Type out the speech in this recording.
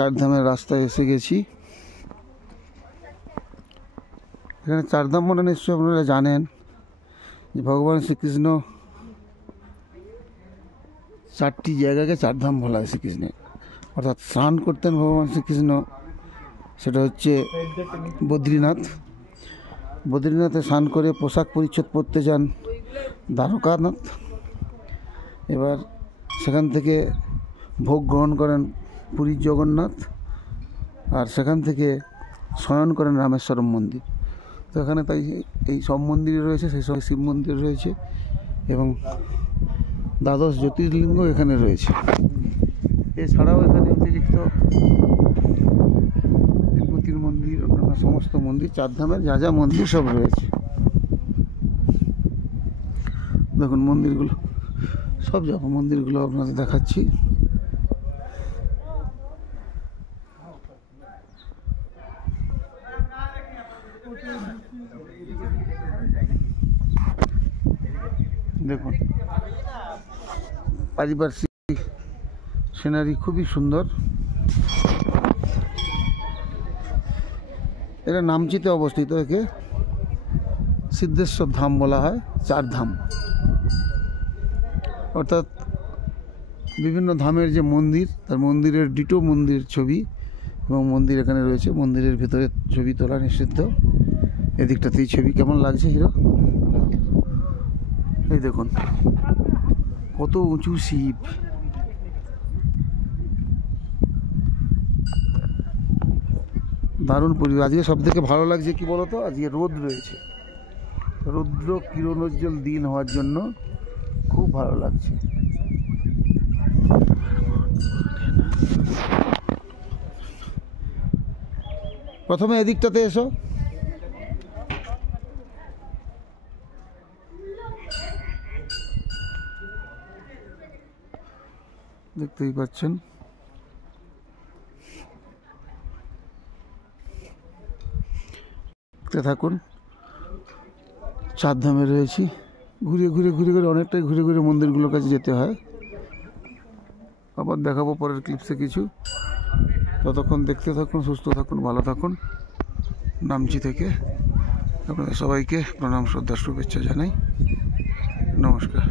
চারধামের রাস্তায় এসে গেছি। এখানে চারধাম মানে নিশ্চয়ই আপনারা জানেন যে ভগবান শ্রীকৃষ্ণ চারটি জায়গাকে চারধাম বলা হয় শ্রীকৃষ্ণের। অর্থাৎ স্নান করতেন ভগবান শ্রীকৃষ্ণ, সেটা হচ্ছে বদ্রীনাথ। বদ্রীনাথে স্নান করে পোশাক পরিচ্ছদ পরতে যান দ্বারকানাথ। এবার সেখান থেকে ভোগ গ্রহণ করেন পুরীর জগন্নাথ, আর সেখান থেকে শয়ন করেন রামেশ্বরম মন্দির। তো এখানে তাই এই সব মন্দির রয়েছে, সেই সব শিব মন্দির রয়েছে এবং দ্বাদশ জ্যোতির্লিঙ্গ এখানে রয়েছে। এছাড়াও এখানে অতিরিক্ত তিরুপতির মন্দির, অন্যান্য সমস্ত মন্দির, চারধামের যা যা মন্দির সব রয়েছে। দেখুন মন্দিরগুলো, সব যাবো মন্দিরগুলো আপনাদের দেখাচ্ছি। দেখুন পারিপার্শ্বিক সিনারি খুবই সুন্দর। এটা নামচিতে অবস্থিত, একে সিদ্ধেশ্বর ধাম বলা হয়, চার ধাম। অর্থাৎ বিভিন্ন ধামের যে মন্দির, তার মন্দিরের ডিটো মন্দির ছবি এবং মন্দির এখানে রয়েছে। মন্দিরের ভেতরে ছবি তোলা নিষিদ্ধ। এদিকটাতেই ছবি। কেমন লাগছে হিরো? এই দেখুন কত উঁচু শিব। দারুণ পরিবেশ। আজকে সব থেকে ভালো লাগছে কি বলতো, আজকে রোদ রয়েছে, রৌদ্র কিরণোজ্জ্বল দিন হওয়ার জন্য খুব ভালো লাগছে। প্রথমে এদিকটাতে এসো। দেখতেই পাচ্ছেন থাকুন। চারধামে রয়েছি, ঘুরে ঘুরে ঘুরে ঘুরে অনেকটাই ঘুরে ঘুরে মন্দিরগুলোর কাছে যেতে হয়। আবার দেখাবো পরের ক্লিপসে কিছু। ততক্ষণ দেখতে থাকুন, সুস্থ থাকুন, ভালো থাকুন। নামচি থেকে আপনাদের সবাইকে প্রণাম, শ্রদ্ধা, শুভেচ্ছা জানাই। নমস্কার।